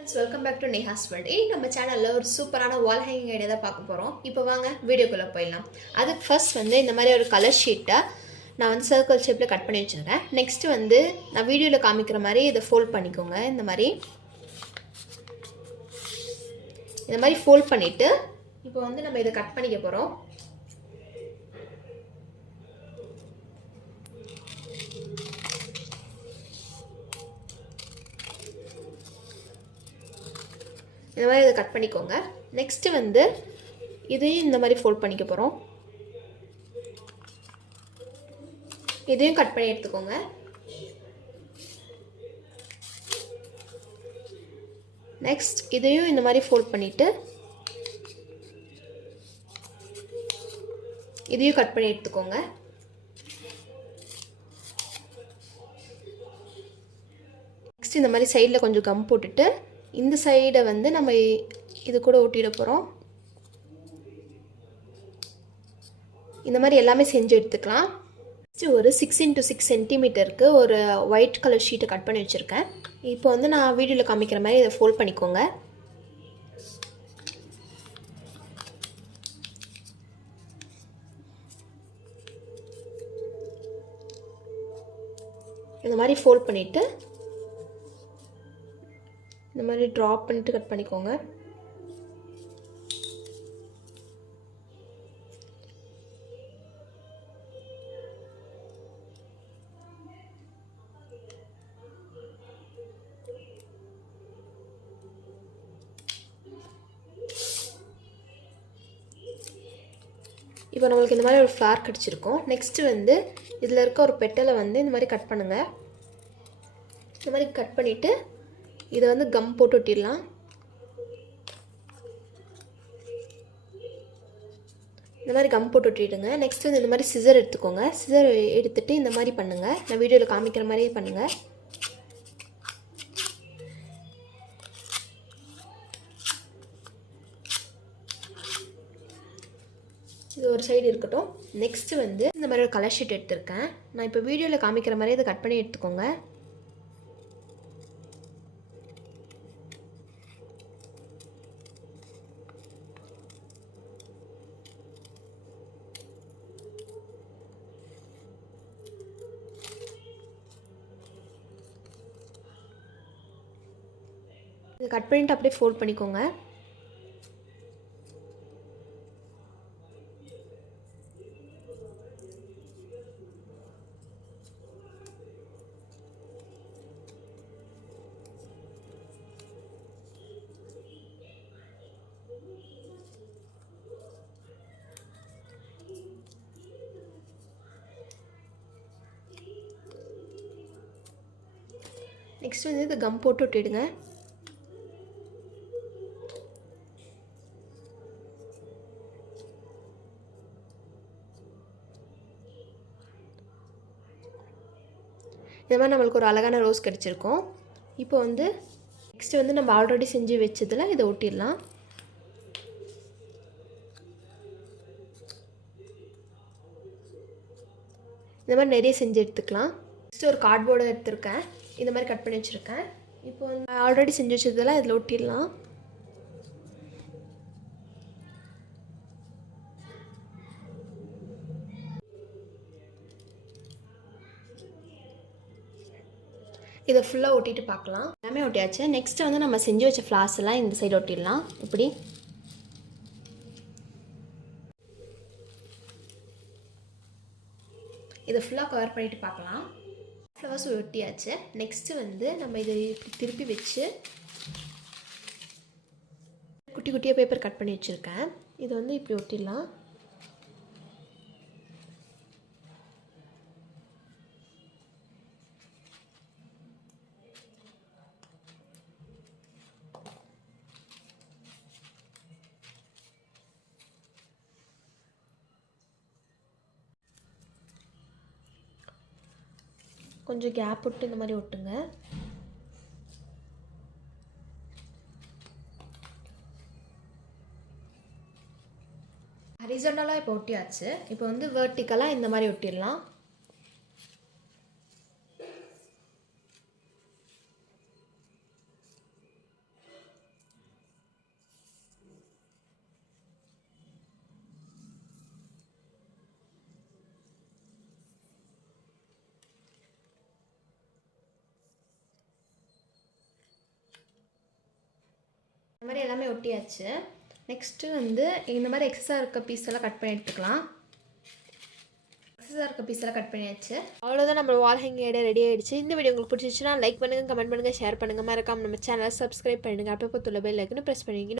Welcome back to Neha's world. நம்ம சேனலில் ஒரு சூப்பரான வால் ஹேங்கிங் ஐடியா தான் பார்க்க போகிறோம். இப்போ வாங்க வீடியோக்குள்ளே போயிடலாம். அதுக்கு ஃபர்ஸ்ட் இந்த மாதிரி ஒரு கலர் ஷீட்டை நான் சர்க்கிள் ஷேப்பில் கட் பண்ணி வச்சுருக்கேன். நெக்ஸ்ட்டு நான் வீடியோவில் காமிக்கிற மாதிரி இதை ஃபோல்ட் பண்ணிக்கோங்க. இந்த மாதிரி ஃபோல்ட் பண்ணிவிட்டு இப்போ நம்ம இதை கட் பண்ணிக்க போகிறோம். இந்த மாதிரி இதை கட் பண்ணிக்கோங்க. நெக்ஸ்ட்டு இதையும் இந்த மாதிரி ஃபோல்ட் பண்ணிக்க போகிறோம். இதையும் கட் பண்ணி எடுத்துக்கோங்க. நெக்ஸ்ட் இதையும் இந்த மாதிரி ஃபோல்ட் பண்ணிவிட்டு இதையும் கட் பண்ணி எடுத்துக்கோங்க. நெக்ஸ்ட் இந்த மாதிரி சைடில் கொஞ்சம் கம் போட்டுட்டு இந்த சைடை நம்ம இது கூட ஒட்டிட போகிறோம். இந்த மாதிரி எல்லாமே செஞ்சு எடுத்துக்கலாம். ஒரு 6x6 சென்டிமீட்டருக்கு ஒரு ஒயிட் கலர் ஷீட்டை கட் பண்ணி வச்சுருக்கேன். இப்போ நான் வீடியோவில் காமிக்கிற மாதிரி இதை ஃபோல்ட் பண்ணிக்கோங்க. இந்த மாதிரி ஃபோல்ட் பண்ணிவிட்டு இந்த மாதிரி ட்ராப் பண்ணிட்டு கட் பண்ணிக்கோங்க. இப்போ நம்மளுக்கு இந்த மாதிரி ஒரு ஃப்ளார் கிடச்சிருக்கும். நெக்ஸ்ட்டு இதில் இருக்க ஒரு பெட்டலை இந்த மாதிரி கட் பண்ணுங்கள். இந்த மாதிரி கட் பண்ணிவிட்டு இதை கம் போட்டு ஒட்டிடலாம். இந்த மாதிரி கம் போட்டு ஒட்டிடுங்க. நெக்ஸ்ட் இந்த மாதிரி சிசர் எடுத்துக்கோங்க. சிசர் எடுத்துகிட்டு இந்த மாதிரி பண்ணுங்கள். நான் வீடியோவில் காமிக்கிற மாதிரியே பண்ணுங்கள். இது ஒரு சைடு இருக்கட்டும். நெக்ஸ்ட்டு இந்த மாதிரி ஒரு கலர் ஷீட் எடுத்திருக்கேன். நான் இப்போ வீடியோவில் காமிக்கிற மாதிரி இதை கட் பண்ணி எடுத்துக்கோங்க. இதை கட் பண்ணிவிட்டு அப்படியே ஃபோல்ட் பண்ணிக்கோங்க. நெக்ஸ்ட் இதை கம் போட்டு விட்டுடுங்க. இந்த மாதிரி நம்மளுக்கு ஒரு அழகான ரோஸ் கிடச்சிருக்கும். இப்போ நெக்ஸ்ட்டு நம்ம ஆல்ரெடி செஞ்சு வச்சதில் இதை ஒட்டிடலாம். இந்த மாதிரி நிறைய செஞ்சு எடுத்துக்கலாம். நெக்ஸ்ட்டு ஒரு கார்ட்போர்டை எடுத்துருக்கேன். இந்த மாதிரி கட் பண்ணி வச்சுருக்கேன். இப்போ ஆல்ரெடி செஞ்சு வச்சதெல்லாம் இதில் ஒட்டிடலாம். இதை ஃபுல்லாக ஒட்டிட்டு பார்க்கலாம். எல்லாமே ஒட்டியாச்சு. நெக்ஸ்ட்டு நம்ம செஞ்சு வச்ச ஃப்ளார்ஸ் எல்லாம் இந்த சைடு ஒட்டிடலாம். இப்படி இதை ஃபுல்லாக கவர் பண்ணிவிட்டு பார்க்கலாம். ஃப்ளவர்ஸ் ஒட்டியாச்சு. நெக்ஸ்ட்டு நம்ம இதை திருப்பி வச்சு குட்டி குட்டியாக பேப்பர் கட் பண்ணி வச்சுருக்கேன். இதை இப்படி ஒட்டிடலாம். கொஞ்சம் கேப் விட்டு இந்த மாதிரி ஒட்டுங்க. ஹரிசாண்டலாக இப்போ ஒட்டியாச்சு. இப்போ வெர்டிக்கலாக இந்த மாதிரி ஒட்டிடலாம். இந்த மாதிரி எல்லாமே ஒட்டியாச்சு. நெக்ஸ்ட்டு வந்து இந்த மாதிரி எக்ஸஸாக இருக்க பீஸ் எல்லாம் கட் பண்ணி எடுத்துக்கலாம். எக்ஸஸாக இருக்க பீஸ் எல்லாம் கட் பண்ணியாச்சு. அவ்வளோதான், நம்ம வால் ஹேங்கிங் ஐடியா ரெடி ஆகிடுச்சு. இந்த வீடியோ உங்களுக்கு பிடிச்சிச்சுன்னா லைக் பண்ணுங்கள், கமெண்ட் பண்ணுங்கள், ஷேர் பண்ணுங்கள். மறக்காம நம்ம சேனலை சப்ஸ்கிரைப் பண்ணுங்கள். அப்போ பக்கத்துல பெல் ஐக்கனை ப்ரெஸ் பண்ணிங்க.